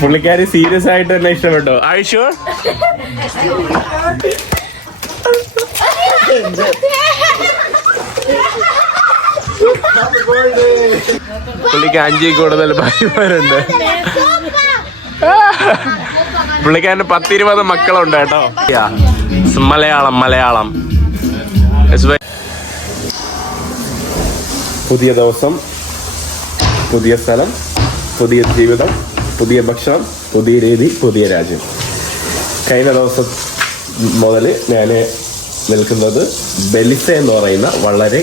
പുള്ളിക്കാരി സീരിയസ് ആയിട്ട് തന്നെ ഇഷ്ടപ്പെട്ടോ? ആയിഷോ പുള്ളിക്ക് 5 കൂടുതൽ ഭാര്യമാരുണ്ട്. പുള്ളിക്കാരന് 10-20 മക്കളുണ്ട് കേട്ടോ. മലയാളം പുതിയ ദിവസം, പുതിയ സ്ഥലം, പുതിയ ജീവിതം, പുതിയ ഭക്ഷണം, പുതിയ രീതി, പുതിയ രാജ്യം. കഴിഞ്ഞ ദിവസം മുതൽ ഞാൻ നിൽക്കുന്നത് ബെലിസ എന്ന് പറയുന്ന വളരെ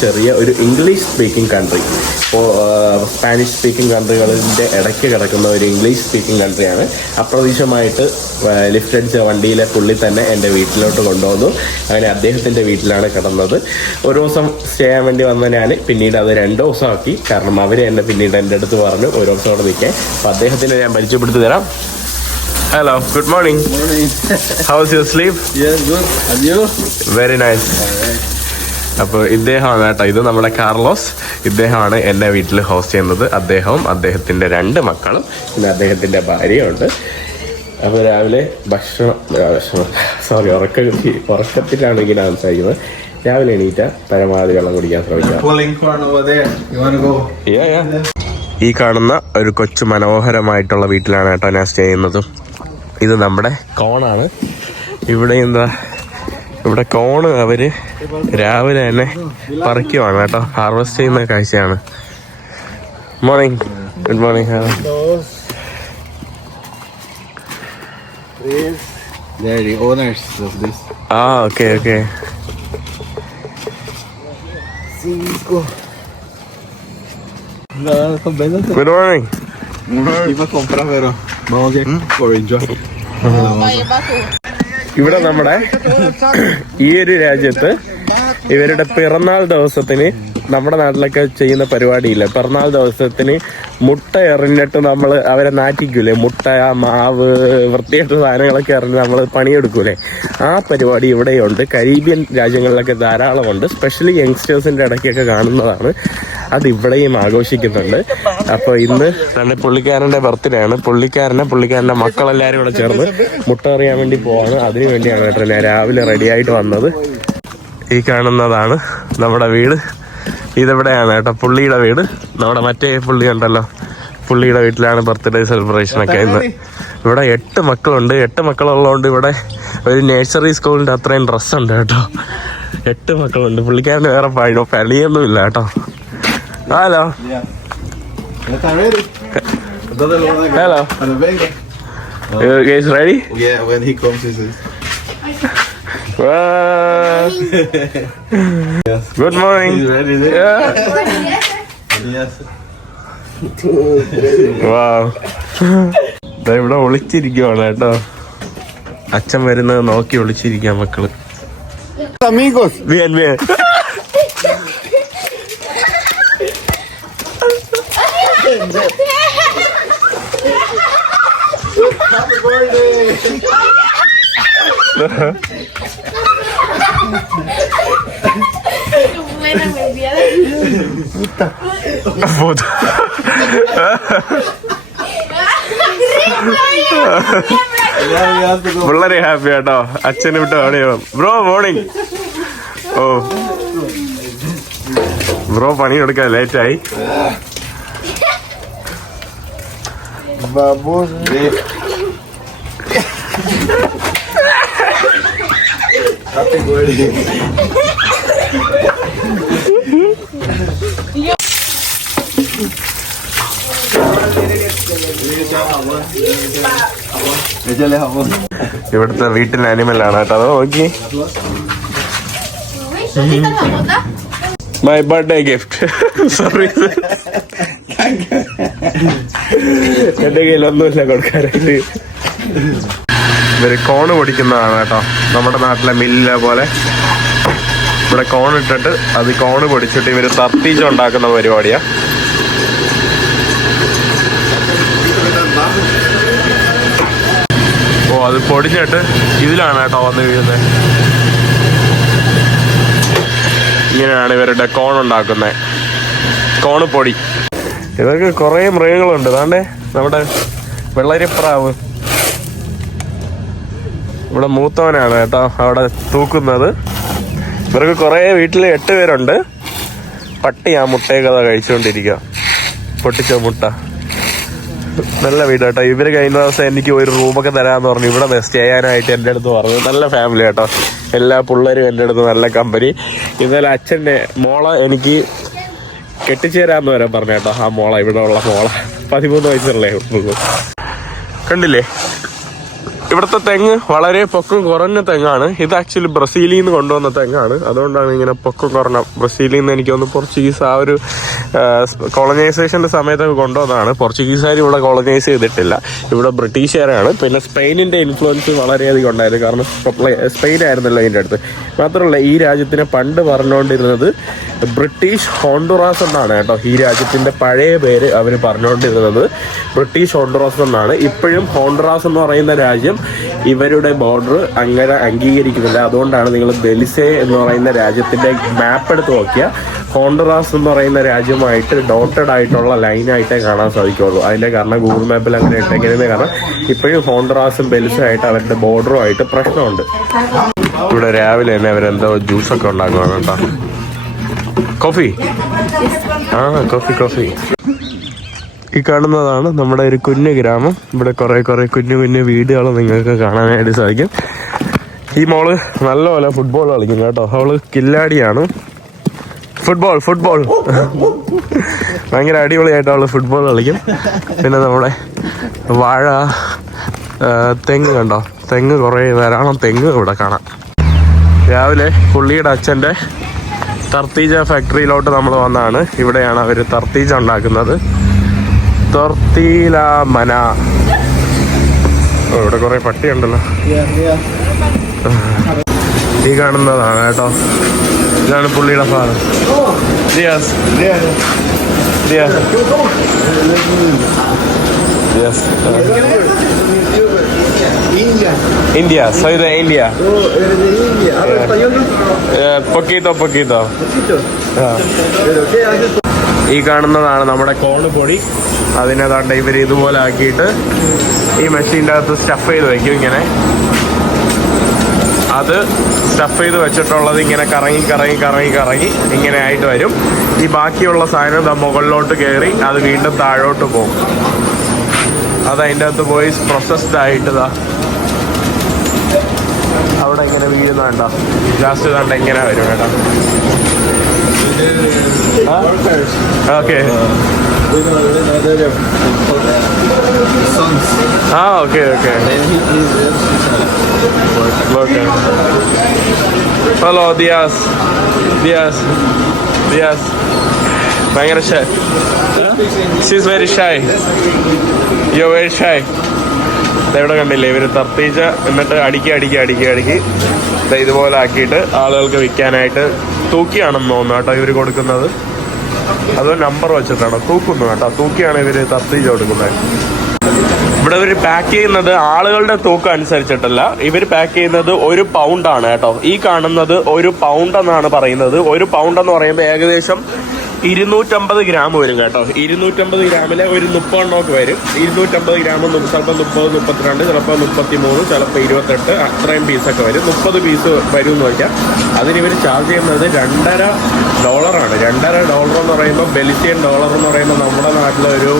ചെറിയ ഒരു English speaking country. Spanish speaking കൺട്രികളിൻ്റെ ഇടയ്ക്ക് കിടക്കുന്ന ഒരു ഇംഗ്ലീഷ് സ്പീക്കിംഗ് കൺട്രിയാണ്. അപ്രതീക്ഷിതമായിട്ട് ലിഫ്റ്റ് അടിച്ച വണ്ടിയിലെ പുള്ളി തന്നെ എൻ്റെ വീട്ടിലോട്ട് കൊണ്ടുവന്നു. അങ്ങനെ അദ്ദേഹത്തിൻ്റെ വീട്ടിലാണ് കിടന്നത്. ഒരു ദിവസം സ്റ്റേ ചെയ്യാൻ വേണ്ടി വന്ന ഞാൻ പിന്നീട് അത് 2 ദിവസമാക്കി. കാരണം അവർ എന്നെ പിന്നീട് എൻ്റെ അടുത്ത് പറഞ്ഞു ഒരു ദിവസം അവിടെ നിൽക്കാൻ. അപ്പോൾ അദ്ദേഹത്തിനെ ഞാൻ പരിചയപ്പെടുത്തി തരാം. Hello, good morning. Morning. How's your sleep? Yes, good. And you? Very nice. അപ്പോൾ ഇദ്ദേഹമാണ് കേട്ടോ, ഇത് നമ്മുടെ കാർലോസ്. ഇദ്ദേഹമാണ് എന്നെ വീട്ടിൽ ഹോസ്റ്റ് ചെയ്യുന്നത്. അദ്ദേഹത്തിൻ്റെ 2 മക്കളും പിന്നെ അദ്ദേഹത്തിൻ്റെ ഭാര്യയുണ്ട്. അപ്പോൾ രാവിലെ ഉറക്കത്തിലാണ് ഇങ്ങനെ സംസാരിക്കുന്നത്. രാവിലെ എണീറ്റ പരമാവധി വെള്ളം കുടിക്കാൻ ശ്രമിക്കാം. ഈ കാണുന്ന ഒരു കൊച്ചു മനോഹരമായിട്ടുള്ള വീട്ടിലാണ് കേട്ടോ ഞാൻ സ്റ്റേ ചെയ്യുന്നത്. ഇത് നമ്മുടെ കോണാണ്. ഇവിടെ കോണ് അവര് രാവിലെ തന്നെ പറിക്കുവാണ് കേട്ടോ. ഹാർവെസ്റ്റ് ചെയ്യുന്ന കാഴ്ചയാണ്. Morning, good morning. Okay. Good morning. Iba a comprar, pero vamos a por el job. ഇവിടെ നമ്മുടെ ഈ ഒരു രാജ്യത്ത് ഇവരുടെ പിറന്നാൾ ദിവസത്തിന് നമ്മുടെ നാട്ടിലൊക്കെ ചെയ്യുന്ന പരിപാടിയില്ല. പിറന്നാൾ ദിവസത്തിന് മുട്ട എറിഞ്ഞിട്ട് നമ്മൾ അവരെ നാറ്റിക്കൂലേ, മുട്ട, മാവ്, വൃത്തിയായിട്ട് സാധനങ്ങളൊക്കെ എറിഞ്ഞ് നമ്മൾ പണിയെടുക്കൂലേ, ആ പരിപാടി ഇവിടെയുണ്ട്. കരീബിയൻ രാജ്യങ്ങളിലൊക്കെ ധാരാളമുണ്ട്. സ്പെഷ്യലി യങ്സ്റ്റേഴ്സിൻ്റെ ഇടയ്ക്കൊക്കെ കാണുന്നതാണ്. അത് ഇവിടെയും ആഘോഷിക്കുന്നുണ്ട്. അപ്പോൾ ഇന്ന് തന്നെ പുള്ളിക്കാരൻ്റെ ബർത്ത്ഡേ ആണ്. പുള്ളിക്കാരൻ്റെ മക്കളെല്ലാവരും കൂടെ ചേർന്ന് മുട്ട എറിയാൻ വേണ്ടി പോവാണ്. അതിനു വേണ്ടിയാണ് കേട്ടോ ഞാൻ രാവിലെ റെഡിയായിട്ട് വന്നത്. ഈ കാണുന്നതാണ് നമ്മുടെ വീട്. ഇതെവിടെയാണ് കേട്ടോ പുള്ളിയുടെ വീട്. നമ്മുടെ മറ്റേ പുള്ളി ഉണ്ടല്ലോ, പുള്ളിയുടെ വീട്ടിലാണ് ബർത്ത്ഡേ സെലിബ്രേഷനൊക്കെ ഇന്ന്. ഇവിടെ 8 മക്കളുണ്ട്. 8 മക്കളുള്ളതുകൊണ്ട് ഇവിടെ ഒരു നഴ്സറി സ്കൂളിൻ്റെ അത്രയും ഡ്രസ്സുണ്ട് കേട്ടോ. 8 മക്കളുണ്ട്. പുള്ളിക്കാരന് വേറെ പണിയൊന്നും ഇല്ല കേട്ടോ. Hello hello, guys ready? Yeah, when he comes, he says. Good morning. Yeah. Yes. Wow. ഇവിടെ ഒളിച്ചിരിക്കുവാണ് കേട്ടോ. അച്ഛൻ വരുന്നത് നോക്കി ഒളിച്ചിരിക്കാം മക്കള്. Amigos. Bien. Happy birthday. വളരെ ഹാപ്പി കേട്ടോ. അച്ഛനെ വിട്ട് അവിടെയോ ബ്രോ. മോർണിംഗ്. ഓ ബ്രോ പണിയെടുക്കാൻ ലേറ്റായി. Vamos. Happy birthday. ഇവിടുത്തെ വീട്ടിൽ ആനിമലാണ് കേട്ടോ. അത് നോക്കി. My birthday gift. സോറി, എന്റെ കയ്യിലൊന്നുമില്ല കൊടുക്കാനായിട്ട്. ഇവര് കോണ് പൊടിക്കുന്നതാണ് കേട്ടോ. നമ്മുടെ നാട്ടിലെ മില്ല പോലെ ഇവിടെ കോണിട്ടിട്ട് അത് കോണ് പൊടിച്ചിട്ട് ഇവര് തർത്തീച്ച ഉണ്ടാക്കുന്ന പരിപാടിയാ. ഓ, അത് പൊടിഞ്ഞിട്ട് ഇതിലാണ് കേട്ടോ വന്ന് വീഴുന്നത്. ഇങ്ങനെയാണ് ഇവരുടെ കോൺ ഉണ്ടാക്കുന്നത്. കോണ് പൊടി. ഇതൊക്കെ കുറേ മൃഗങ്ങളുണ്ട്. അതാണ്ടേ നമ്മുടെ വെള്ളരിപ്രാവ്. ഇവിടെ മൂത്തവനാണ് കേട്ടോ അവിടെ തൂക്കുന്നത്. ഇവർക്ക് കുറേ വീട്ടിൽ 8 പേരുണ്ട്. പട്ടി ആ മുട്ടയൊക്കെ കഴിച്ചുകൊണ്ടിരിക്കുക, പൊട്ടിച്ച മുട്ട. നല്ല വീട് കേട്ടോ. ഇവര് കഴിഞ്ഞ ദിവസം എനിക്ക് ഒരു റൂമൊക്കെ തരാമെന്ന് പറഞ്ഞു ഇവിടെ സ്റ്റേ ചെയ്യാനായിട്ട് എൻ്റെ അടുത്ത് പറഞ്ഞു. നല്ല ഫാമിലി കേട്ടോ, എല്ലാ പിള്ളേരും എൻ്റെ അടുത്ത് നല്ല കമ്പനി. ഇന്നലെ അച്ഛൻ്റെ മോളെ എനിക്ക് കെട്ടിച്ചേരാന്ന് വരെ പറഞ്ഞു കേട്ടോ. ആ മോള, ഇവിടെ ഉള്ള മോള 13 വയസ്സുള്ളേ ഉള്ളൂ. കണ്ടില്ലേ ഇവിടുത്തെ തെങ്ങ് വളരെ പൊക്കം കുറഞ്ഞ തെങ്ങാണ്. ഇത് ആക്ച്വലി ബ്രസീലിൽ നിന്ന് കൊണ്ടുവന്ന തെങ്ങാണ്. അതുകൊണ്ടാണ് ഇങ്ങനെ പൊക്കം കുറഞ്ഞ. ബ്രസീലിൽ നിന്ന് എനിക്ക് തോന്നുന്നു പോർച്ചുഗീസ് ആ ഒരു കോളനൈസേഷൻ്റെ സമയത്തൊക്കെ കൊണ്ടുവന്നതാണ്. പോർച്ചുഗീസുകാർ ഇവിടെ കോളനൈസ് ചെയ്തിട്ടില്ല, ഇവിടെ ബ്രിട്ടീഷുകാരാണ്. പിന്നെ സ്പെയിനിൻ്റെ ഇൻഫ്ലുവൻസ് വളരെയധികം ഉണ്ടായിരുന്നു, കാരണം സ്പെയിൻ ആയിരുന്നല്ലോ ഇതിൻ്റെ അടുത്ത്. മാത്രമല്ല ഈ രാജ്യത്തിനെ പണ്ട് പറഞ്ഞുകൊണ്ടിരുന്നത് ബ്രിട്ടീഷ് ഹോണ്ടുറാസ് എന്നാണ് കേട്ടോ. ഈ രാജ്യത്തിൻ്റെ പഴയ പേര് അവർ പറഞ്ഞുകൊണ്ടിരുന്നത് ബ്രിട്ടീഷ് ഹോണ്ടുറാസ് എന്നാണ്. ഇപ്പോഴും ഹോണ്ടുറാസ് എന്ന് പറയുന്ന രാജ്യം ഇവരുടെ ബോർഡർ അങ്ങനെ അംഗീകരിക്കുന്നില്ല. അതുകൊണ്ടാണ് നിങ്ങൾ ബെലിസെ എന്ന് പറയുന്ന രാജ്യത്തിൻ്റെ മാപ്പ് എടുത്ത് നോക്കിയാൽ ഹോണ്ടുറാസ് എന്ന് പറയുന്ന രാജ്യമായിട്ട് ഡോട്ടഡ് ആയിട്ടുള്ള ലൈനായിട്ടേ കാണാൻ സാധിക്കുള്ളൂ. അതിൻ്റെ കാരണം ഗൂഗിൾ മാപ്പിൽ അങ്ങനെ ഇട്ടെങ്കിലും കാരണം ഇപ്പോഴും ഹോണ്ടുറാസും ബെലിസും ആയിട്ട് അവരുടെ ബോർഡറുമായിട്ട് പ്രശ്നമുണ്ട്. ഇവിടെ രാവിലെ തന്നെ അവരെന്തോ ജ്യൂസൊക്കെ ഉണ്ടാക്കുകയാണ് കേട്ടോ. Coffee, coffee. ഈ കാണുന്നതാണ് നമ്മുടെ ഒരു കുഞ്ഞു ഗ്രാമം. ഇവിടെ കുറെ കുഞ്ഞു വീടുകൾ നിങ്ങൾക്ക് കാണാനായിട്ട് സാധിക്കും. ഈ മോള് നല്ലപോലെ ഫുട്ബോൾ കളിക്കും കേട്ടോ. അവള് കില്ലാടിയാണ്. ഫുട്ബോൾ ഭയങ്കര അടിപൊളിയായിട്ട് അവള് ഫുട്ബോൾ കളിക്കും. പിന്നെ നമ്മുടെ വാഴ, തെങ്ങ് കണ്ടോ, തെങ്ങ് കുറേ ധാരാളം തെങ്ങ് ഇവിടെ കാണാം. രാവിലെ പുള്ളിയുടെ അച്ഛൻ്റെ തർത്തീജ ഫാക്ടറിയിലോട്ട് നമ്മൾ വന്നതാണ്. ഇവിടെയാണ് അവർ തർത്തീജ ഉണ്ടാക്കുന്നത്. തൊർത്തീല മന. ഇവിടെ കുറെ പട്ടിയുണ്ടല്ലോ. ഈ കാണുന്നതാണ് കേട്ടോ, ഇതാണ് പുള്ളിയുടെ father. India, soy de India. Oh, eres de India. ¿Hablas español? Poquito. Pero ¿qué haces? ഈ കാണുന്നതാണ് നമ്മുടെ കോണ് പൊടി. അതിനകത്താണ്ട് ഇവർ ഇതുപോലെ ആക്കിയിട്ട് ഈ മെഷീൻ്റെ അകത്ത് സ്റ്റഫ് ചെയ്ത് വയ്ക്കും. ഇങ്ങനെ അത് സ്റ്റഫ് ചെയ്ത് വെച്ചിട്ടുള്ളത് ഇങ്ങനെ കറങ്ങി ഇങ്ങനെ ആയിട്ട് വരും. ഈ ബാക്കിയുള്ള സാധനം മുകളിലോട്ട് കയറി അത് വീണ്ടും താഴോട്ട് പോകും. അത് അതിൻ്റെ അകത്ത് പോയി പ്രോസസ്ഡ് ആയിട്ട് അവിടെ ഇങ്ങനെ വീഴുന്നുണ്ടോ. ലാസ്റ്റ് കണ്ട ഇങ്ങനെ വരും കേട്ടോ. Okay okay. ഹലോ ദിയാസ്. ഭയങ്കര shy. She's very shy. You very shy. ഇവിടെ കണ്ടില്ലേ ഇവര് തർത്തീജ എന്നിട്ട് അടുക്കി ഇതുപോലെ ആക്കിയിട്ട് ആളുകൾക്ക് വിൽക്കാനായിട്ട് തൂക്കിയാണെന്ന് തോന്നുന്നു കേട്ടോ ഇവർ കൊടുക്കുന്നത്. അതോ നമ്പർ വെച്ചിട്ടാണോ തൂക്കുന്നു കേട്ടോ. തൂക്കിയാണ് ഇവര് തർത്തീജ കൊടുക്കുന്നത്. ഇവിടെ ഇവർ പാക്ക് ചെയ്യുന്നത് ആളുകളുടെ തൂക്കം അനുസരിച്ചിട്ടല്ല. ഇവർ പാക്ക് ചെയ്യുന്നത് 1 പൗണ്ടാണ് കേട്ടോ. ഈ കാണുന്നത് 1 പൗണ്ട് എന്നാണ് പറയുന്നത്. 1 പൗണ്ട് എന്ന് പറയുമ്പോൾ ഏകദേശം 250 ഗ്രാം വരും കേട്ടോ. 250 ഗ്രാമിലെ ഒരു 30 എണ്ണമൊക്കെ വരും. 250 ഗ്രാം ചിലപ്പോൾ 30, 32, ചിലപ്പോൾ 33, ചിലപ്പോൾ 28 അത്രയും പീസൊക്കെ വരും. 30 പീസ് വരും എന്ന് വെച്ചാൽ അതിന് ഇവർ ചാർജ് ചെയ്യുന്നത് $2.5 $2.5 എന്ന് പറയുമ്പോൾ ബെലിസിയൻ ഡോളർ എന്ന് പറയുമ്പോൾ നമ്മുടെ നാട്ടിലൊരു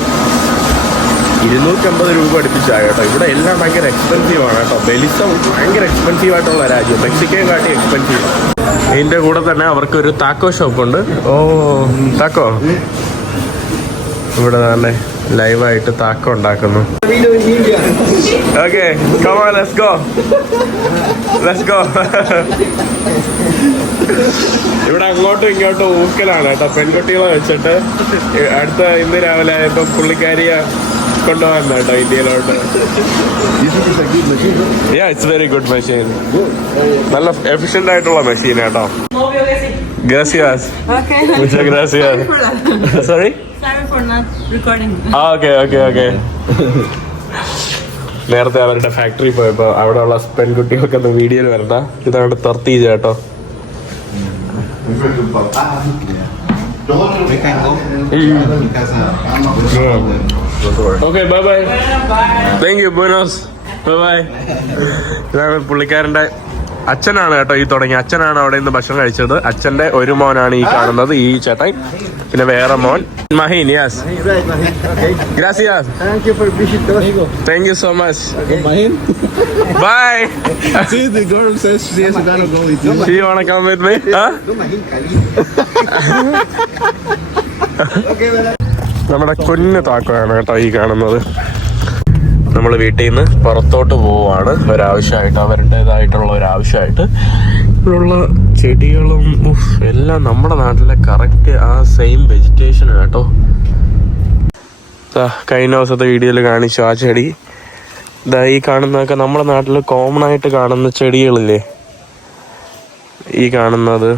250 രൂപ അടുപ്പിച്ചാണ് കേട്ടോ. ഇവിടെ എല്ലാം ഭയങ്കര എക്സ്പെൻസീവ് ആണ് കേട്ടോ. ബെലിസ ഭയങ്കര എക്സ്പെൻസീവ് ആയിട്ടുള്ള രാജ്യം, മെക്സിക്കോയെ കാട്ടി എക്സ്പെൻസീവ്. ഇതിൻ്റെ കൂടെ തന്നെ അവർക്കൊരു താക്കോ ഷോപ്പുണ്ട്. താക്കോ ഇവിടെ തന്നെ ലൈവായിട്ട് താക്കോ ഉണ്ടാക്കുന്നു. Okay come on, let's go. ഇവിടെ അങ്ങോട്ടും ഇങ്ങോട്ടും ഊക്കലാണ് കേട്ടോ. പെൺകുട്ടികളെ വെച്ചിട്ട് ഇന്ന് രാവിലെ ആയപ്പോ പുള്ളിക്കാരിയെ കൊണ്ടുപോകാൻ കേട്ടോ ഇന്ത്യയിലോട്ട്. It's very good machine. നല്ല എഫിഷ്യന്റ് ആയിട്ടുള്ള മെഷീൻ കേട്ടോ. Gracias. Okay. Muchas gracias. Sorry? Sorry for not recording. Okay. നേരത്തെ അവരുടെ ഫാക്ടറി പോയപ്പോ അവിടെയുള്ള പെൺകുട്ടികൾക്ക് ഒന്ന് വീഡിയോയിൽ വരണ്ട. ഇതാണ് തർത്തീജ കേട്ടോ. Don't worry. Okay bye bye. Thank you ബോനോസ്. Bye bye. ഇതാണ് പുള്ളിക്കാരൻ്റെ അച്ഛനാണ് കേട്ടോ ഈ തുടങ്ങി. അച്ഛനാണ് അവിടെ നിന്ന് ഭക്ഷണം കഴിച്ചത്. അച്ഛൻ്റെ ഒരു മോനാണ് ഈ കാണുന്നത്, ഈ ചേട്ടൻ. പിന്നെ വേറെ മോൻ മഹീൻ. യാസ്, ഗ്രാസിയാസ്. Thank you for visiting. Thank you so much. Mahin? Bye. See, the girl says she is gonna go with you. See you wanna come with me? Huh? നമ്മുടെ കുഞ്ഞു താക്കോയാണ് കേട്ടോ ഈ കാണുന്നത്. നമ്മൾ വീട്ടിൽ നിന്ന് പുറത്തോട്ട് പോവാണ് ഒരാവശ്യമായിട്ട്, അവരുടേതായിട്ടുള്ള ഒരാവശ്യമായിട്ട്. ഇവിടെയുള്ള ചെടികളും എല്ലാം നമ്മുടെ നാട്ടിലെ കറക്റ്റ് ആ സെയിം വെജിറ്റേഷൻ കേട്ടോ. കഴിഞ്ഞ ദിവസത്തെ വീഡിയോയിൽ കാണിച്ചു ആ ചെടി. ഇതാ ഈ കാണുന്നതൊക്കെ നമ്മുടെ നാട്ടിൽ കോമൺ ആയിട്ട് കാണുന്ന ചെടികളില്ലേ, ഈ കാണുന്നത്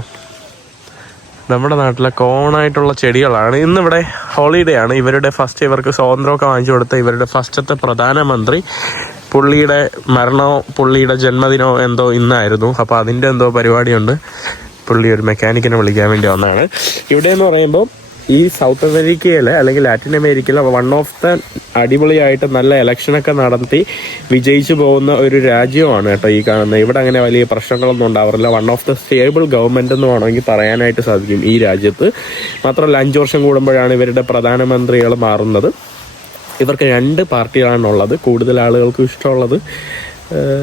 നമ്മുടെ നാട്ടിലെ കോമൺ ആയിട്ടുള്ള ചെടികളാണ്. ഇന്നിവിടെ ഹോളിഡേ ആണ്. ഇവർക്ക് സ്വാതന്ത്ര്യമൊക്കെ വാങ്ങിച്ചു കൊടുത്ത ഇവരുടെ ഫസ്റ്റത്തെ പ്രധാനമന്ത്രി, പുള്ളിയുടെ മരണമോ പുള്ളിയുടെ ജന്മദിനമോ എന്തോ ഇന്നായിരുന്നു. അപ്പോൾ അതിൻ്റെ എന്തോ പരിപാടിയുണ്ട്. പുള്ളി ഒരു മെക്കാനിക്കിനെ വിളിക്കാൻ വേണ്ടി വന്നതാണ്. ഇവിടെ എന്ന് പറയുമ്പോൾ ഈ സൗത്ത് അമേരിക്കയിലെ അല്ലെങ്കിൽ ലാറ്റിൻ അമേരിക്കയിലെ വൺ ഓഫ് ദ അടിപൊളിയായിട്ട് നല്ല ഇലക്ഷനൊക്കെ നടത്തി വിജയിച്ചു പോകുന്ന ഒരു രാജ്യമാണ് കേട്ടോ ഈ കാണുന്നത്. ഇവിടെ അങ്ങനെ വലിയ പ്രശ്നങ്ങളൊന്നും ഉണ്ടാവാറില്ല. One of the stable government എന്ന് വേണമെങ്കിൽ പറയാനായിട്ട് സാധിക്കും ഈ രാജ്യത്ത്. മാത്രമല്ല 5 വർഷം കൂടുമ്പോഴാണ് ഇവരുടെ പ്രധാനമന്ത്രികൾ മാറുന്നത്. ഇവർക്ക് 2 പാർട്ടികളാണുള്ളത്. കൂടുതൽ ആളുകൾക്ക് ഇഷ്ടമുള്ളത്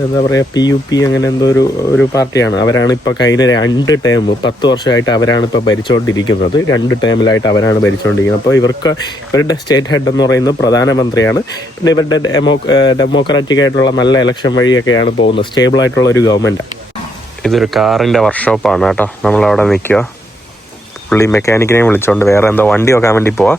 എന്താ പറയുക, PUP അങ്ങനെ എന്തോ ഒരു പാർട്ടിയാണ്. അവരാണ് ഇപ്പോൾ കഴിഞ്ഞ 2 ടേം 10 വർഷമായിട്ട് അവരാണ് ഇപ്പോൾ ഭരിച്ചുകൊണ്ടിരിക്കുന്നത്. 2 ടേമിലായിട്ട് അവരാണ് ഭരിച്ചുകൊണ്ടിരിക്കുന്നത്. അപ്പോൾ ഇവരുടെ സ്റ്റേറ്റ് ഹെഡ് എന്ന് പറയുന്നത് പ്രധാനമന്ത്രിയാണ്. പിന്നെ ഇവരുടെ ഡെമോക്രാറ്റിക് ആയിട്ടുള്ള നല്ല ഇലക്ഷൻ വഴിയൊക്കെയാണ് പോകുന്നത്. സ്റ്റേബിൾ ആയിട്ടുള്ള ഒരു ഗവൺമെൻറ്റാണ്. ഇതൊരു കാറിൻ്റെ വർക്ക്ഷോപ്പാണ് കേട്ടോ. നമ്മളവിടെ നിൽക്കുക. പുള്ളി മെക്കാനിക്കിനെ വിളിച്ചുകൊണ്ട് വേറെ എന്തോ വണ്ടി വെക്കാൻ വേണ്ടി പോവാം.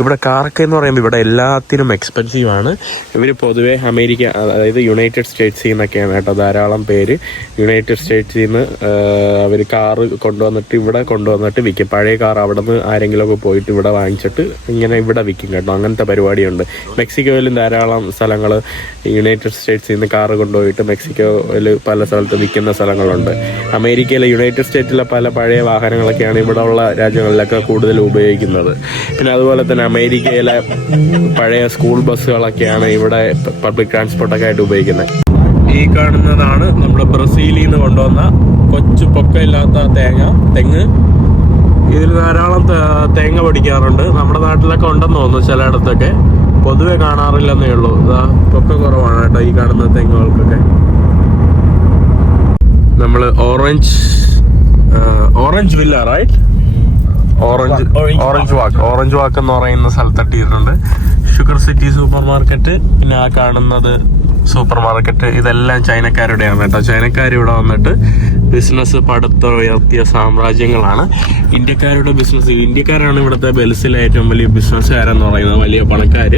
ഇവിടെ കാറൊക്കെ എന്ന് പറയുമ്പോൾ ഇവിടെ എല്ലാത്തിനും എക്സ്പെൻസീവ് ആണ്. ഇവർ പൊതുവേ അമേരിക്ക, അതായത് യുണൈറ്റഡ് സ്റ്റേറ്റ്സിൽ നിന്നൊക്കെയാണ് കേട്ടോ ധാരാളം പേര്. യുണൈറ്റഡ് സ്റ്റേറ്റ്സിൽ നിന്ന് അവർ കാറ് ഇവിടെ കൊണ്ടുവന്നിട്ട് വിൽക്കും. പഴയ കാർ അവിടെ നിന്ന് ആരെങ്കിലുമൊക്കെ പോയിട്ട് ഇവിടെ വാങ്ങിച്ചിട്ട് ഇങ്ങനെ ഇവിടെ വിൽക്കും കേട്ടോ. അങ്ങനത്തെ പരിപാടിയുണ്ട്. മെക്സിക്കോയിലും ധാരാളം സ്ഥലങ്ങൾ യുണൈറ്റഡ് സ്റ്റേറ്റ്സിൽ നിന്ന് കാറ് കൊണ്ടുപോയിട്ട് മെക്സിക്കോയിൽ പല സ്ഥലത്ത് വിൽക്കുന്ന സ്ഥലങ്ങളുണ്ട്. അമേരിക്കയിലെ യുണൈറ്റഡ് സ്റ്റേറ്റിലെ പല പഴയ വാഹനങ്ങളൊക്കെയാണ് ഇവിടെ ഉള്ള രാജ്യങ്ങളിലൊക്കെ കൂടുതൽ ഉപയോഗിക്കുന്നത്. പിന്നെ അതുപോലെ തന്നെ അമേരിക്കയിലെ പഴയ സ്കൂൾ ബസ്സുകളൊക്കെയാണ് ഇവിടെ പബ്ലിക് ട്രാൻസ്പോർട്ടൊക്കെ ആയിട്ട് ഉപയോഗിക്കുന്നത്. ഈ കാണുന്നതാണ് നമ്മുടെ ബ്രസീലിൽ നിന്ന് കൊണ്ടുവന്ന കൊച്ചു പൊക്കമില്ലാത്ത തെങ്ങ്. ഇതിൽ ധാരാളം തേങ്ങ പൊടിക്കാറുണ്ട്. നമ്മുടെ നാട്ടിലൊക്കെ ഉണ്ടെന്ന് തോന്നുന്നു ചിലയിടത്തൊക്കെ. പൊതുവെ കാണാറില്ലെന്നേ ഉള്ളൂ. പൊക്ക കുറവാണ് കേട്ടോ ഈ കാണുന്ന തെങ്ങുകൾക്കൊക്കെ. നമ്മൾ ഓറഞ്ച് വില്ല റൈറ്റ്, ഓറഞ്ച് വാക്ക് എന്ന് പറയുന്ന സ്ഥലത്തെത്തിയിട്ടുണ്ട്. ഷുഗർ സിറ്റി സൂപ്പർ മാർക്കറ്റ്, പിന്നെ ആ കാണുന്നത് സൂപ്പർ മാർക്കറ്റ്, ഇതെല്ലാം ചൈനക്കാരുടെയാണ് കേട്ടോ. ചൈനക്കാർ ഇവിടെ വന്നിട്ട് ബിസിനസ് പടുത്തുയർത്തിയ സാമ്രാജ്യങ്ങളാണ്. ഇന്ത്യക്കാരാണ് ഇവിടുത്തെ ബെൽസിലെ ഏറ്റവും വലിയ ബിസിനസ്സുകാരെന്ന് പറയുന്നത്, വലിയ പണക്കാർ.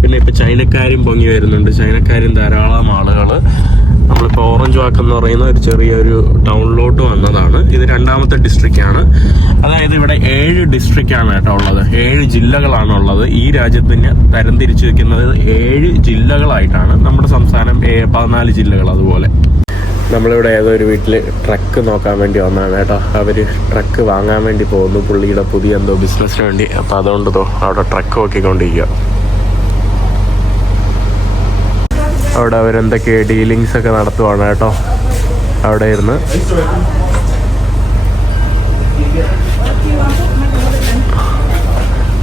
പിന്നെ ഇപ്പം ചൈനക്കാരും പൊങ്ങി വരുന്നുണ്ട്. ചൈനക്കാരും ധാരാളം ആളുകൾ. നമ്മളിപ്പോൾ ഓറഞ്ച് വാക്ക് എന്ന് പറയുന്ന ഒരു ചെറിയൊരു ടൗണിലോട്ട് വന്നതാണ്. ഇത് 2ാമത്തെ ഡിസ്ട്രിക്റ്റാണ്. അതായത് ഇവിടെ 7 ഡിസ്ട്രിക്റ്റാണ് കേട്ടോ ഉള്ളത്. 7 ജില്ലകളാണ് ഉള്ളത്. ഈ രാജ്യത്തിന് തരംതിരിച്ചു വെക്കുന്നത് 7 ജില്ലകളായിട്ടാണ്. നമ്മുടെ സംസ്ഥാനം 14 ജില്ലകൾ. അതുപോലെ നമ്മളിവിടെ ഏതോ ഒരു വീട്ടിൽ ട്രക്ക് നോക്കാൻ വേണ്ടി വന്നതാണ് കേട്ടോ. അവർ ട്രക്ക് വാങ്ങാൻ വേണ്ടി പോകുന്നു, പുള്ളിയുടെ പുതിയ എന്തോ ബിസിനസ്സിന് വേണ്ടി. അപ്പോൾ അതുകൊണ്ട് അവിടെ ട്രക്ക് നോക്കിക്കൊണ്ടിരിക്കുക. അവിടെ അവരെന്തൊക്കെ ഡീലിങ്സ് ഒക്കെ നടത്തുവാണ് കേട്ടോ അവിടെ ഇരുന്ന്.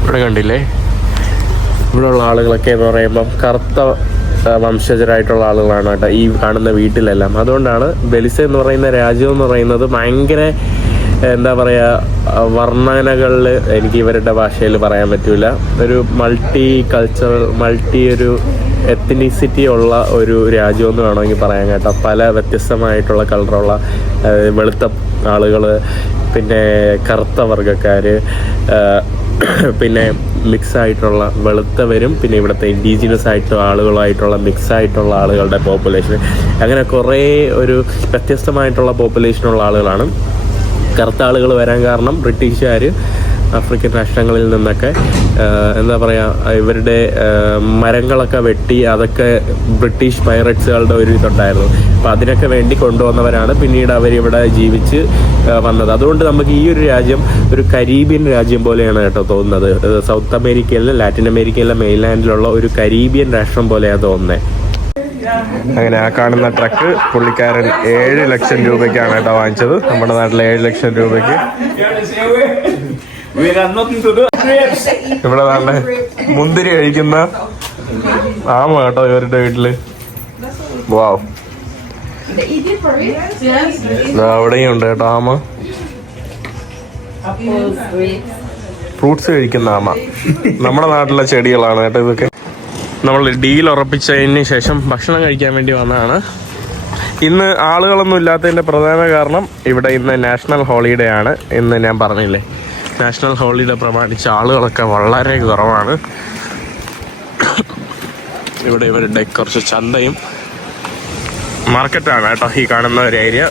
ഇവിടെ കണ്ടില്ലേ, ഇവിടെയുള്ള ആളുകളൊക്കെ എന്ന് പറയുമ്പം കറുത്ത വംശജരായിട്ടുള്ള ആളുകളാണ് കേട്ടോ ഈ കാണുന്ന വീട്ടിലെല്ലാം. അതുകൊണ്ടാണ് ബെലിസ എന്ന് പറയുന്ന രാജ്യം എന്ന് പറയുന്നത് ഭയങ്കര എന്താ പറയുക, വർണ്ണനകളിൽ എനിക്ക് ഇവരുടെ ഭാഷയിൽ പറയാൻ പറ്റില്ല. ഒരു മൾട്ടി കൾച്ചറൽ ഒരു എത്നിസിറ്റി ഉള്ള ഒരു രാജ്യമെന്ന് വേണമെങ്കിൽ പറയാൻ കേട്ടോ. പല വ്യത്യസ്തമായിട്ടുള്ള കളറുള്ള വെളുത്ത ആളുകൾ, പിന്നെ കറുത്ത വർഗ്ഗക്കാർ, പിന്നെ മിക്സായിട്ടുള്ള വെളുത്തവരും, പിന്നെ ഇവിടുത്തെ ഇൻഡിജിനസ് ആയിട്ടുള്ള ആളുകളായിട്ടുള്ള മിക്സായിട്ടുള്ള ആളുകളുടെ പോപ്പുലേഷൻ, അങ്ങനെ കുറേ ഒരു വ്യത്യസ്തമായിട്ടുള്ള പോപ്പുലേഷനുള്ള ആളുകളാണ്. കറുത്ത ആളുകൾ വരാൻ കാരണം ബ്രിട്ടീഷുകാർ ആഫ്രിക്കൻ രാഷ്ട്രങ്ങളിൽ നിന്നൊക്കെ എന്താ പറയുക, ഇവരുടെ മരങ്ങളൊക്കെ വെട്ടി അതൊക്കെ ബ്രിട്ടീഷ് പൈററ്റ്സുകളുടെ ഒരു ഇതുണ്ടായിരുന്നു. അപ്പോൾ അതിനൊക്കെ വേണ്ടി കൊണ്ടുവന്നവരാണ്. പിന്നീട് അവരിവിടെ ജീവിച്ച് വന്നത്. അതുകൊണ്ട് നമുക്ക് ഈ ഒരു രാജ്യം ഒരു കരീബിയൻ രാജ്യം പോലെയാണ് കേട്ടോ തോന്നുന്നത്. സൗത്ത് അമേരിക്കയിലെ, ലാറ്റിൻ അമേരിക്കയിലെ മെയിൻലാൻഡിലുള്ള ഒരു കരീബിയൻ രാഷ്ട്രം പോലെയാണ് തോന്നുന്നത്. അങ്ങനെ ആ കാണുന്ന ട്രക്ക് പുള്ളിക്കാരൻ 7 ലക്ഷം രൂപയ്ക്കാണ് കേട്ടോ വാങ്ങിച്ചത്. നമ്മുടെ നാട്ടിലെ 7 ലക്ഷം രൂപയ്ക്ക്. ഇവിടെ നല്ല മുന്തിരി കഴിക്കുന്ന ആമ കേട്ടോ ഇവരുടെ വീട്ടില്. വാവ്, അവിടെയും ഉണ്ട് കേട്ടോ ആമ. ഫ്രൂട്ട്സ് കഴിക്കുന്ന ആമ. നമ്മുടെ നാട്ടിലെ ചെടികളാണ് കേട്ടോ ഇതൊക്കെ. നമ്മൾ ഡീൽ ഉറപ്പിച്ചതിന് ശേഷം ഭക്ഷണം കഴിക്കാൻ വേണ്ടി വന്നതാണ്. ഇന്ന് ആളുകളൊന്നും ഇല്ലാത്തതിൻ്റെ പ്രധാന കാരണം ഇവിടെ ഇന്ന് നാഷണൽ ഹോളിഡേ ആണ്. ഇന്ന് ഞാൻ പറഞ്ഞില്ലേ, നാഷണൽ ഹോളിഡേ പ്രമാണിച്ച് ആളുകളൊക്കെ വളരെ കുറവാണ്. ഇവിടെ ഇവരുടെ കുറച്ച് ചന്തയും മാർക്കറ്റാണ് കേട്ടോ ഈ കാണുന്ന ഒരു ഏരിയ.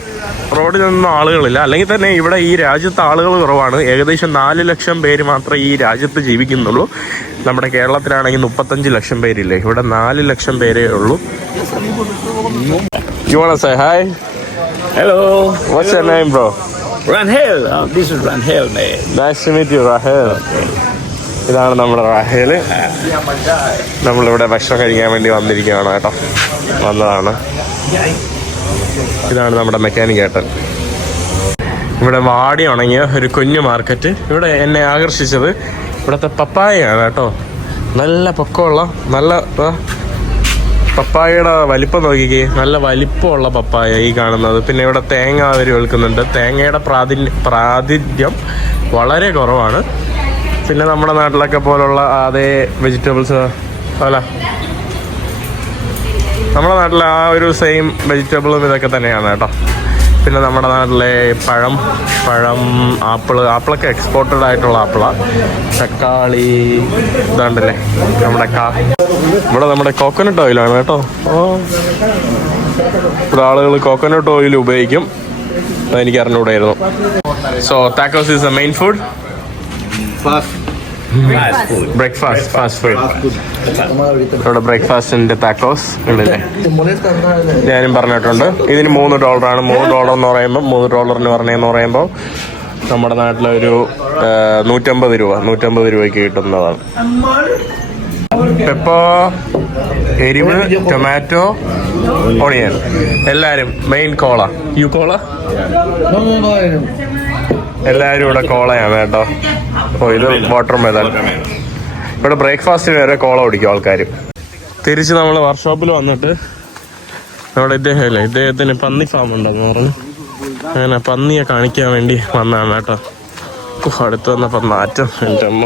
റോഡിലൊന്നും ആളുകളില്ല. അല്ലെങ്കിൽ തന്നെ ഇവിടെ ഈ രാജ്യത്ത് ആളുകൾ കുറവാണ്. ഏകദേശം 4 ലക്ഷം പേര് മാത്രമേ ഈ രാജ്യത്ത് ജീവിക്കുന്നുള്ളൂ. നമ്മുടെ കേരളത്തിലാണെങ്കിൽ 35 ലക്ഷം പേരില്ലേ, ഇവിടെ 4 ലക്ഷം പേരേ ഉള്ളൂ. You wanna say hi? Hello. What's your name, bro? Rahel. This is Rahel, man. Nice to meet you, Rahel. ഇതാണ് നമ്മുടെ റാഹേൽ. നമ്മളിവിടെ ഭക്ഷണം കഴിക്കാൻ വേണ്ടി വന്നിരിക്കുകയാണ് കേട്ടോ. വന്നതാണ്. ഇതാണ് നമ്മുടെ മെക്കാനിക് ഏട്ടൻ. ഇവിടെ വാടി ഉണങ്ങിയ ഒരു കുഞ്ഞു മാർക്കറ്റ്. ഇവിടെ എന്നെ ആകർഷിച്ചത് ഇവിടുത്തെ പപ്പായയാണ് കേട്ടോ. നല്ല പൊക്കമുള്ള, നല്ല പപ്പായയുടെ വലിപ്പം നോക്കിക്കേ, നല്ല വലിപ്പമുള്ള പപ്പായ ഈ കാണുന്നത്. പിന്നെ ഇവിടെ തേങ്ങ അവർ വിൽക്കുന്നുണ്ട്. തേങ്ങയുടെ പ്രാതിനിധ്യം വളരെ കുറവാണ്. പിന്നെ നമ്മുടെ നാട്ടിലൊക്കെ പോലുള്ള അതേ വെജിറ്റബിൾസ് അല്ല, നമ്മുടെ നാട്ടിലെ ആ ഒരു സെയിം വെജിറ്റബിളും ഇതൊക്കെ തന്നെയാണ് കേട്ടോ. പിന്നെ നമ്മുടെ നാട്ടിലെ പഴം, ആപ്പിളൊക്കെ എക്സ്പോർട്ടഡ് ആയിട്ടുള്ള ആപ്പിളാണ്. തക്കാളി ഇതാണ്ടല്ലേ ഇവിടെ നമ്മുടെ കോക്കനട്ട് ഓയിലാണ് കേട്ടോ. ഇവിടെ ആളുകൾ കോക്കനട്ട് ഓയിൽ ഉപയോഗിക്കും. അതെനിക്ക് അറിഞ്ഞുകൂടായിരുന്നു. So tacos is the main food. Breakfast, fast food. ഇവിടെ ബ്രേക്ക്ഫാസ്റ്റിന്റെ താക്കോസ് ഉണ്ടല്ലേ, ഞാനും പറഞ്ഞിട്ടുണ്ട്. ഇതിന് $3. $3 എന്ന് പറയുമ്പോൾ, $3 എന്ന് പറയുമ്പോൾ നമ്മുടെ നാട്ടിലൊരു 150 രൂപയ്ക്ക് കിട്ടുന്നതാണ്. പെപ്പർ, എരിവ്, ടൊമാറ്റോ, ഓണിയൻ, എല്ലാരും മെയിൻ കോള. യു കോള? എല്ലാവരും ഇവിടെ കോളയാണ് കേട്ടോ. ഓ, ഇത് വാട്ടർ മെലൺ. ഇവിടെ ബ്രേക്ക്ഫാസ്റ്റിന് വരെ കോള കുടിക്കും ആൾക്കാർ. തിരിച്ച് നമ്മൾ വർക്ക്ഷോപ്പിൽ വന്നിട്ട് നമ്മുടെ ഇദ്ദേഹത്തിന് പന്നി ഫാം ഉണ്ടെന്ന് പറഞ്ഞു. അങ്ങനെ പന്നിയെ കാണിക്കാൻ വേണ്ടി വന്നതാണ് കേട്ടോ. അടുത്ത് വന്നപ്പോൾ നാറ്റം എൻ്റെ അമ്മ.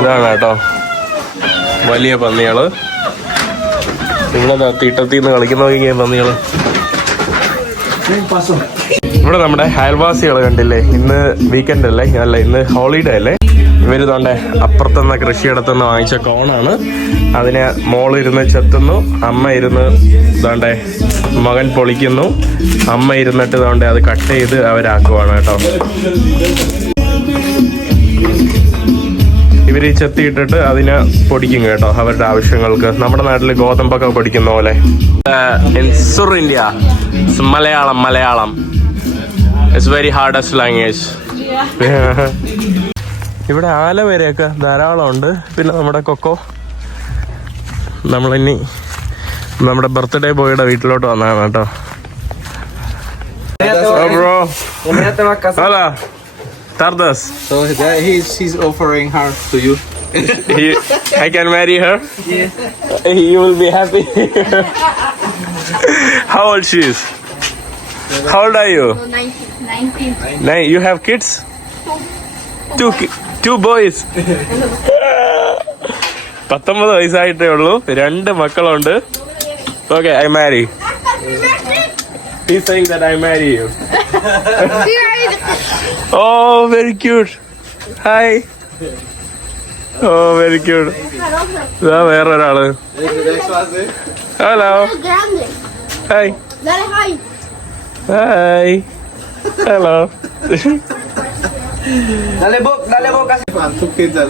ഇതാണ് കേട്ടോ വലിയ പന്നികള്. ഇവിടെ തീട്ടത്തിന്ന് കളിക്കുന്ന പന്നികള്. ഇവിടെ നമ്മുടെ അയൽവാസികൾ കണ്ടില്ലേ, ഇന്ന് വീക്കെൻഡ് അല്ലേ, അല്ല ഇന്ന് ഹോളിഡേ അല്ലേ. ഇവര് തോണ്ടെ അപ്പുറത്തുനിന്ന് കൃഷിയിടത്തുനിന്ന് വാങ്ങിച്ച കോണാണ്. അതിനെ മോളിരുന്ന് ചെത്തുന്നു, അമ്മ ഇരുന്ന് ഇതാണ്ടെ മകൻ പൊളിക്കുന്നു, അമ്മ ഇരുന്നിട്ട് ഇതാണ്ടെ അത് കട്ട് ചെയ്ത് അവരാക്കുവാണ് കേട്ടോ. ഇവര് ചെത്തിയിട്ടിട്ട് അതിനെ പൊടിക്കും കേട്ടോ അവരുടെ ആവശ്യങ്ങൾക്ക്. നമ്മുടെ നാട്ടിൽ ഗോതമ്പൊക്കെ പൊടിക്കുന്ന പോലെ. India Malayalam it's very hardest language. ഇവിടെ ആലവരയൊക്കെ ധാരാളം ഉണ്ട്. പിന്നെ നമ്മുടെ കൊക്കോ. നമ്മളിനി നമ്മുടെ ബർത്ത്ഡേ ബോയുടെ വീട്ടിലോട്ട് വന്നതാണ് കേട്ടോ. Bro hello Tardas. So he's offering her to you. I can marry her? Yes. You will be happy. How old she is? How old are you? 19. You have kids? Two boys. 19 വയസ്സായിട്ടേ ഉള്ളൂ. 2 മക്കളുണ്ട്. Okay, I marry. He's saying that I marry you. Oh, very cute. Hi. Oh, very cute. ഇതാ വേറൊരാള്. Hello. Grande. Hey. Dale, hi. Hi. Hello. Dale, kasi. Two kids are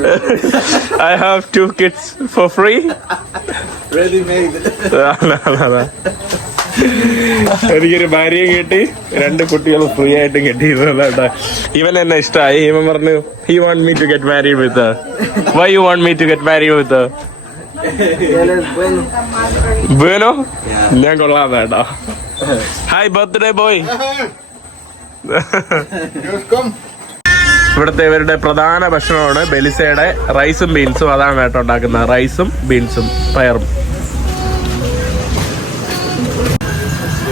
I have 2 kids for free. ready made. എനിക്കൊരു ഭാര്യയും കിട്ടി, 2 കുട്ടികൾ free ആയിട്ട് കിട്ടിയിരുന്നല്ലോ. ഇവൻ എന്നെ ഇഷ്ടമായി. ഇവൻ പറഞ്ഞു he want me to get married with her. Why you want me to get married with her? Bueno? ഞാൻ കൊള്ളാം കേട്ടോ. Hi birthday boy. ഇവിടുത്തെ ഇവരുടെ പ്രധാന ഭക്ഷണമാണ് ബെലിസയുടെ റൈസും ബീൻസും. അതാണ് കേട്ടോ ഉണ്ടാക്കുന്നത്, റൈസും ബീൻസും പയറും.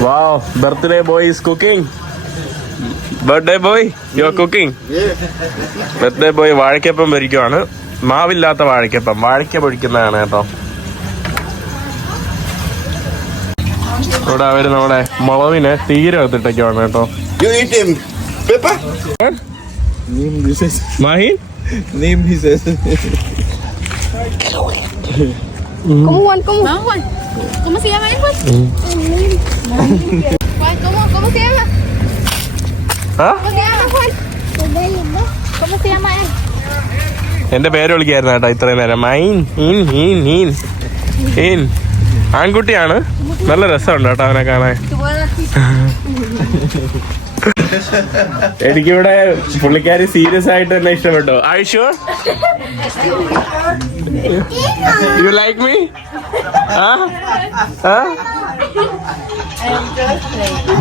Wow, birthday boy is cooking. Birthday boy, you are cooking. Birthday boy വാഴക്കപ്പം പൊരിക്കുവാണ്. മാവില്ലാത്ത വാഴക്കപ്പം, വാഴക്ക പൊരിക്കുന്നതാണ് കേട്ടോ. ഇവിടെ അവര് നമ്മുടെ മുളവിനെ തീരെ എടുത്തിട്ടൊക്കെയാണ് കേട്ടോ. You eat him. Peppa? Name this is. Mahin Name he says. ¿Cómo Juan? ¿Cómo? Vamos, Juan. ¿Cómo se llama él, Juan? Juan, ¿cómo se llama? ആ ¿Cómo se llama, Juan? ¿Cómo se llama él? എന്റെ പേര് വിളിക്കായിരുന്നു കേട്ടോ ഇത്രയും നേരം. Mine ഹീൻ ഹീൻ ഹീൻ ഹീൻ. ആൺകുട്ടിയാണ്, നല്ല രസമുണ്ട് കേട്ടോ അവനെ കാണാൻ. എനിക്കിവിടെ പുള്ളിക്കാരി സീരിയസ് ആയിട്ട് തന്നെ ഇഷ്ടപ്പെട്ടു. Are you sure? You like me? Huh?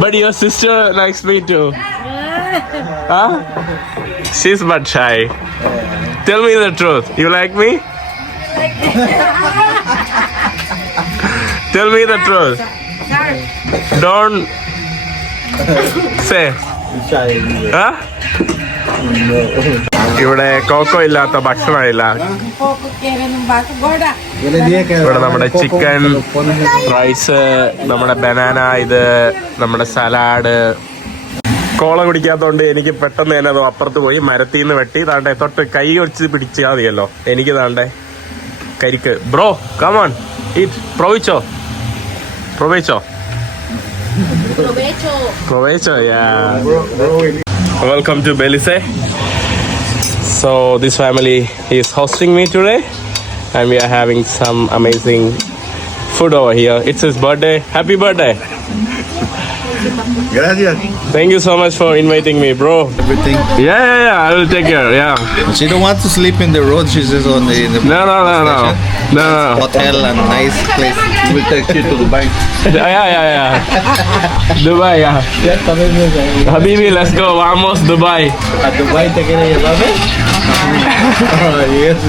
But your sister likes me too. Huh? She's but shy. Tell me the truth. You like me? Tell me the truth. Don't say. Huh? ഇവിടെ coco ഇല്ലാത്ത ഭക്ഷണമില്ല. ഇവിടെ നമ്മുടെ chicken, rice, നമ്മുടെ banana, ഇത് നമ്മുടെ salad. കോള കുടിക്കാത്തോണ്ട് എനിക്ക് പെട്ടെന്ന് തന്നെ അത് അപ്പുറത്ത് പോയി മരത്തിൽ നിന്ന് വെട്ടി താണ്ടെ തൊട്ട് കൈ വെച്ച് പിടിച്ചാൽ മതിയല്ലോ. എനിക്ക് താണ്ടെ കരിക്ക്. Bro come on eat. പ്രൊവിച്ചോ പ്രൊവിച്ചോ Provecho, yeah. Welcome to Belize. So this family is hosting me today, and we are having some amazing food over here. It's his birthday. Happy birthday! Gracias. Thank you so much for inviting me, bro. Everything. Yeah. I will take care. Yeah. She don't want to sleep in the road. She's just on the No. hotel and nice place. We'll take you to Dubai. Yeah. Dubai, yeah. Habibi, let's go. Vamos, Dubai. ¿A Dubai te quiere llevarme? Yes.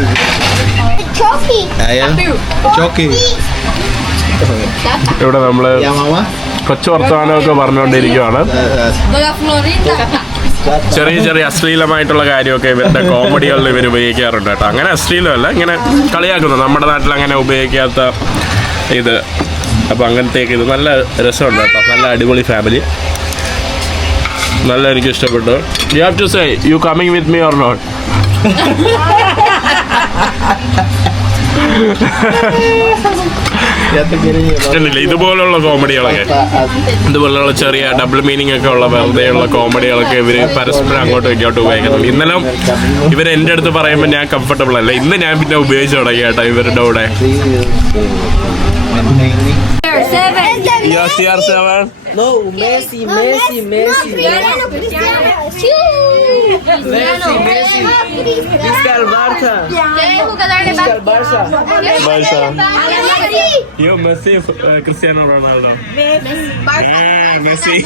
Choki. Choki. ഇവിടെ നമ്മള് ¿Ya mamá? കൊച്ചു വർത്തമാനമൊക്കെ പറഞ്ഞുകൊണ്ടിരിക്കുവാണ്. La Florita. ചെറിയ അശ്ലീലമായിട്ടുള്ള കാര്യമൊക്കെ ഇവരുടെ കോമഡികളിൽ ഇവർ ഉപയോഗിക്കാറുണ്ട് കേട്ടോ. അങ്ങനെ അശ്ലീലമല്ല, ഇങ്ങനെ കളിയാക്കുന്നു. നമ്മുടെ നാട്ടിൽ അങ്ങനെ ഉപയോഗിക്കാത്ത ഇത്. അപ്പോൾ അങ്ങനത്തേക്ക് ഇത് നല്ല രസമുണ്ട് കേട്ടോ. നല്ല അടിപൊളി ഫാമിലി, നല്ല എനിക്ക് ഇഷ്ടപ്പെട്ടു. You have to say you coming with me or not. ¿Ya te quiere llevar? ഇതുപോലുള്ള കോമഡികളൊക്കെ, ഇതുപോലുള്ള ചെറിയ ഡബിൾ മീനിങ് ഒക്കെ ഉള്ള വെറുതെയുള്ള കോമഡികളൊക്കെ ഇവര് പരസ്പരം അങ്ങോട്ടും ഇങ്ങോട്ടും ഉപയോഗിക്കുന്നുണ്ട്. ഇന്നലെ ഇവർ എൻ്റെ അടുത്ത് പറയുമ്പോൾ ഞാൻ കംഫർട്ടബിൾ അല്ല. ഇന്ന് ഞാൻ പിന്നെ ഉപയോഗിച്ച് തുടങ്ങി കേട്ടോ ഇവരുടെ കൂടെ. CR7. No, Messi. Cristiano. Visca el Barça. Visca el Barça. Yo Messi, Cristiano Ronaldo. Messi.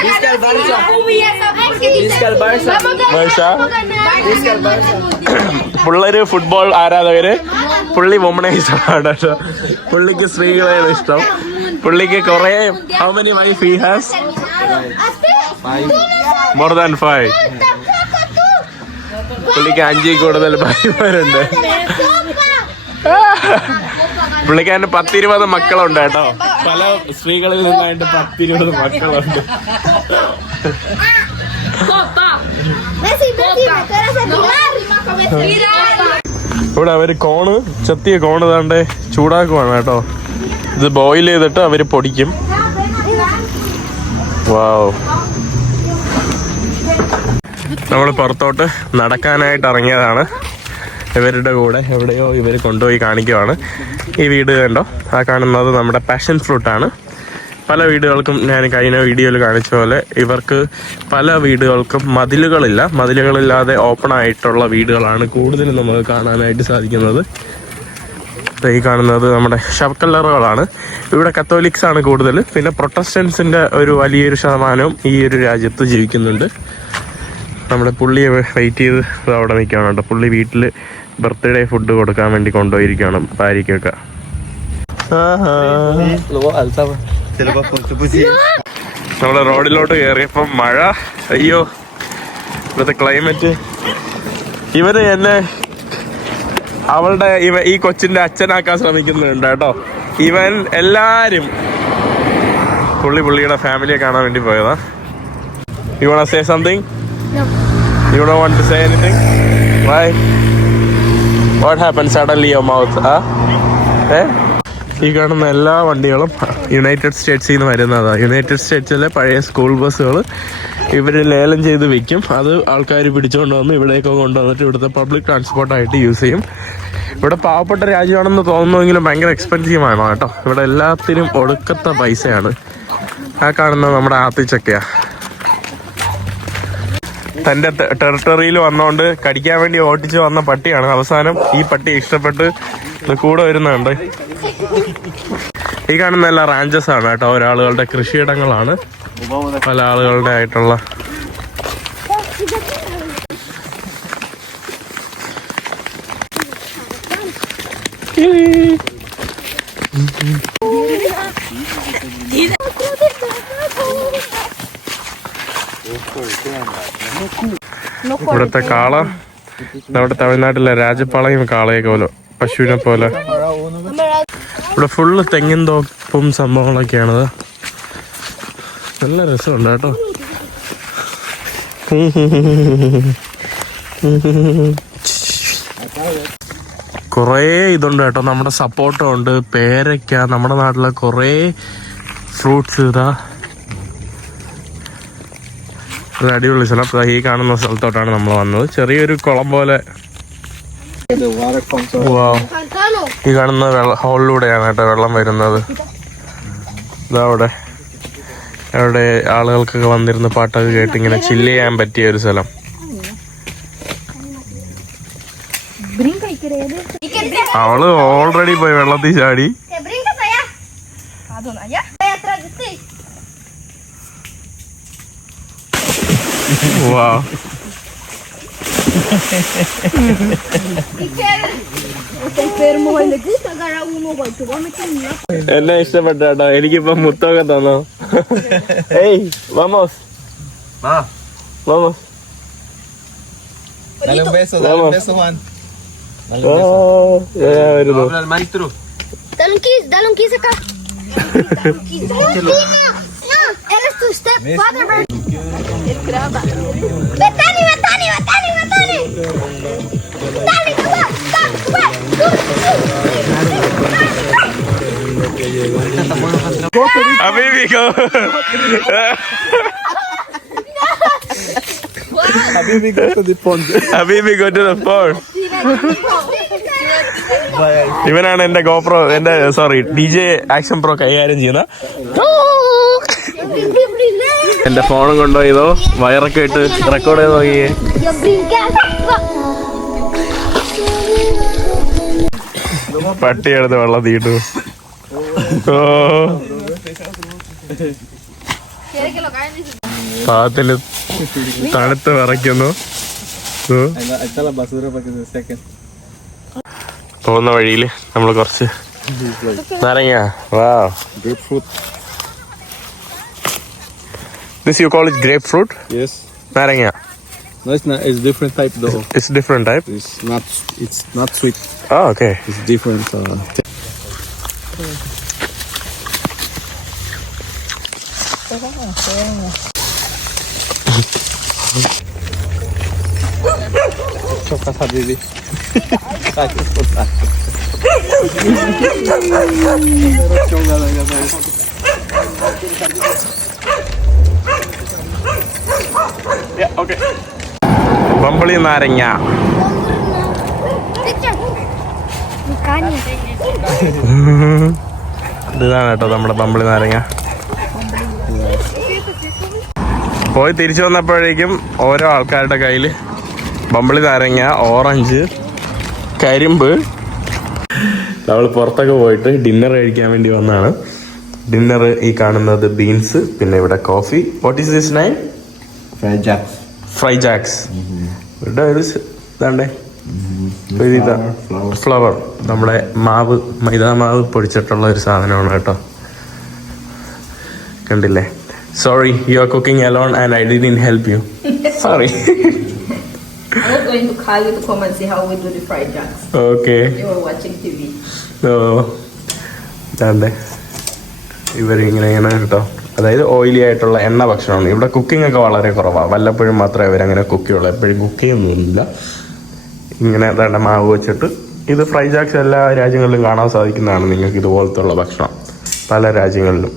Visca el Barça. Visca el Barça. Visca el Barça. പിള്ളേര് ഫുട്ബോൾ ആരാധകര്. പുള്ളി വുമണൈസാണ് കേട്ടോ. പുള്ളിക്ക് സ്ത്രീകളെയാണ് ഇഷ്ടം. പുള്ളിക്ക് കുറെ how many wife he has? More than 5. പുള്ളിക്ക് 5 കൂടുതൽ ഭാര്യമാരുണ്ട്. പുള്ളിക്കാരന് 10-20 മക്കളുണ്ട് കേട്ടോ. പല സ്ത്രീകളിൽ നിന്നായിട്ട് 10-20 മക്കളുണ്ട്. Messi, me quieres hacer mirar. ഇവിടെ അവര് കോണ് ചെത്തിയ കോണ് താണ്ട് ചൂടാക്കുവാണ് കേട്ടോ. ഇത് ബോയിൽ ചെയ്തിട്ട് അവര് പൊടിക്കും. വാവ്. നമ്മൾ പുറത്തോട്ട് നടക്കാനായിട്ട് ഇറങ്ങിയതാണ് ഇവരുടെ കൂടെ. എവിടെയോ ഇവർ കൊണ്ടുപോയി കാണിക്കുവാണ്. ഈ വീട് കണ്ടോ, ആ കാണുന്നത് നമ്മുടെ പാഷൻ ഫ്രൂട്ടാണ്. പല വീടുകൾക്കും ഞാൻ കഴിഞ്ഞ വീഡിയോയിൽ കാണിച്ച പോലെ ഇവർക്ക് പല വീടുകൾക്കും മതിലുകളില്ലാതെ ഓപ്പൺ ആയിട്ടുള്ള വീടുകളാണ് കൂടുതലും നമുക്ക് കാണാനായിട്ട് സാധിക്കുന്നത്. ഈ കാണുന്നത് നമ്മുടെ ശവക്കല്ലറുകളാണ്. ഇവിടെ കത്തോലിക്സ് ആണ് കൂടുതൽ. പിന്നെ പ്രൊട്ടസ്റ്റൻസിൻ്റെ ഒരു വലിയൊരു ശതമാനവും ഈ ഒരു രാജ്യത്ത് ജീവിക്കുന്നുണ്ട്. നമ്മുടെ പുള്ളിയെ വെയിറ്റ് ചെയ്ത് അവിടെ നിൽക്കുകയാണ് കേട്ടോ. പുള്ളി വീട്ടിൽ ബർത്ത്ഡേ ഫുഡ് കൊടുക്കാൻ വേണ്ടി കൊണ്ടുപോയിരിക്കുകയാണ് ഭാര്യയ്ക്കൊക്കെ. നമ്മൾ റോഡിലോട്ട് കയറിയപ്പം മഴ. അയ്യോ, ഇവിടുത്തെ ക്ലൈമറ്റ്. ഇവര് എന്നെ ഈ കൊച്ചിന്റെ അച്ഛനാക്കാൻ ശ്രമിക്കുന്നുണ്ട് കേട്ടോ. ഇവൻ എല്ലാരും പുള്ളിയുടെ ഫാമിലിയെ കാണാൻ വേണ്ടി പോയതാ. You wanna say something? No. You don't want to say anything? Why? What happened suddenly your mouth? ഈ കാണുന്ന എല്ലാ വണ്ടികളും യുണൈറ്റഡ് സ്റ്റേറ്റ്സിൽ നിന്ന് വരുന്നതാണ്. യുണൈറ്റഡ് സ്റ്റേറ്റ്സിലെ പഴയ സ്കൂൾ ബസ്സുകൾ ഇവർ ലേലം ചെയ്ത് വിൽക്കും. അത് ആൾക്കാർ പിടിച്ചുകൊണ്ട് വന്ന് ഇവിടേക്ക് കൊണ്ടുവന്നിട്ട് ഇവിടുത്തെ പബ്ലിക് ട്രാൻസ്പോർട്ടായിട്ട് യൂസ് ചെയ്യും. ഇവിടെ പാവപ്പെട്ട രാജ്യമാണെന്ന് തോന്നുമെങ്കിലും ഭയങ്കര എക്സ്പെൻസീവാണ് കേട്ടോ. ഇവിടെ എല്ലാത്തിനും ഒടുക്കത്തെ പൈസയാണ്. ആ കാണുന്നത് നമ്മുടെ ആത്തിച്ചക്കയാണ്. തൻ്റെ ടെറിട്ടറിയിൽ വന്നുകൊണ്ട് കടിക്കാൻ വേണ്ടി ഓട്ടിച്ച് വന്ന പട്ടിയാണ്. അവസാനം ഈ പട്ടി ഇഷ്ടപ്പെട്ട് കൂടെ വരുന്നുണ്ട്. ഈ കാണുന്ന എല്ലാ റാഞ്ചസ് ആണ് കേട്ടോ. ഒരാളുകളുടെ കൃഷിയിടങ്ങളാണ്, പല ആളുകളുടെ ആയിട്ടുള്ള. ഇവിടുത്തെ കാള നമ്മുടെ തമിഴ്നാട്ടിലെ രാജപ്പാളയും കാളയൊക്കെ പോലെ, പശുവിനെ പോലെ. ഇവിടെ ഫുള്ള് തെങ്ങിൻ തോപ്പും സംഭവങ്ങളൊക്കെയാണത്. നല്ല രസമുണ്ട് കേട്ടോ. കുറേ ഇതുണ്ട് കേട്ടോ. നമ്മുടെ സപ്പോർട്ട ഉണ്ട്, പേരയ്ക്ക, നമ്മുടെ നാട്ടിലെ കുറേ ഫ്രൂട്ട്സ്. ഇതാ ഒരു അടിപൊളി സ്ഥലം. ഈ കാണുന്ന സ്ഥലത്തോട്ടാണ് നമ്മൾ വന്നത്. ചെറിയൊരു കുളം പോലെ. ഈ കാണുന്ന ഹോളിലൂടെയാണ് കേട്ടോ വെള്ളം വരുന്നത്. ഇതവിടെ അവിടെ ആളുകൾക്കൊക്കെ വന്നിരുന്ന് പാട്ടൊക്കെ കേട്ട് ഇങ്ങനെ ചില്ല് ചെയ്യാൻ പറ്റിയ ഒരു സ്ഥലം. അവള് ഓൾറെഡി പോയി വെള്ളത്തിൽ ചാടി. Wow. എന്നെ ഇഷ്ടപ്പെട്ട കേട്ടോ. എനിക്കിപ്പോ മുത്തൊക്കെ തന്നോ. ഏയ് വമോസ് വമോസ്. വരുന്നു. Dale un kiss acá. Eres tu stepfather, bro. Betani. Dale, come on. Habibi, go. Habibi, go to the pond. Habibi, go to the pond. ഇവനാണ് എന്റെ ഗോപ്രോ, എന്റെ DJ ആക്ഷൻ പ്രോ കൈകാര്യം ചെയ്യുന്ന. എന്റെ ഫോണും കൊണ്ടുപോയതോ വയറൊക്കെ ഇട്ട് റെക്കോർഡ് ചെയ്ത് നോക്കിയേ. പട്ടിയെടുത്ത് വെള്ളം തീട്ടു. പാത്തില് തണുത്ത് വിറയ്ക്കുന്നു. പോകുന്ന വഴിയിൽ നമ്മൾ കുറച്ച് നാരങ്ങ. Wow. Grapefruit. This you call it grapefruit? Yes. Naranga. No, it's not. It's different type though. It's different type? It's not sweet. Oh, okay. It's different. Chokas habibi. ബമ്പിളി നാരങ്ങ. Bukannya. ഇതാണ് കേട്ടോ നമ്മുടെ ബമ്പിളി നാരങ്ങ. പോയി തിരിച്ചു വന്നപ്പോഴേക്കും ഓരോ ആൾക്കാരുടെ കയ്യിൽ ബമ്പിളി നാരങ്ങ, ഓറഞ്ച്, കരിമ്പ്. നമ്മൾ പുറത്തൊക്കെ പോയിട്ട് ഡിന്നർ കഴിക്കാൻ വേണ്ടി വന്നതാണ്. ഡിന്നർ ഈ കാണുന്നത് ബീൻസ്, പിന്നെ ഇവിടെ coffee. What is this name? Fry jacks. ഇവിടെ ഒരു ഇതാണ്ടേ ഫ്ലവർ, നമ്മുടെ മാവ്, മൈദാ മാവ് പൊടിച്ചിട്ടുള്ള ഒരു സാധനമാണ് കേട്ടോ. കണ്ടില്ലേ? Sorry, you are cooking alone and I didn't help you. Sorry. I was going to call you to come and see how we do the fried jacks. Okay. You were watching TV. ഇതാണ്ടേ ഇവരിങ്ങനെ കേട്ടോ. അതായത് oily ആയിട്ടുള്ള എണ്ണ ഭക്ഷണമാണ്. ഇവിടെ cooking ഒക്കെ വളരെ കുറവാണ്. വല്ലപ്പോഴും മാത്രമേ ഇവരങ്ങനെ കുക്ക് ചെയ്യുള്ളൂ. എപ്പോഴും കുക്ക് ചെയ്യുന്നൊന്നുമില്ല. ഇങ്ങനെ വേണ്ട മാവ് വെച്ചിട്ട്. ഇത് ഫ്രൈ ജാക്സ് എല്ലാ രാജ്യങ്ങളിലും കാണാൻ സാധിക്കുന്നതാണ് നിങ്ങൾക്ക് ഇതുപോലത്തെ ഉള്ള ഭക്ഷണം, പല രാജ്യങ്ങളിലും.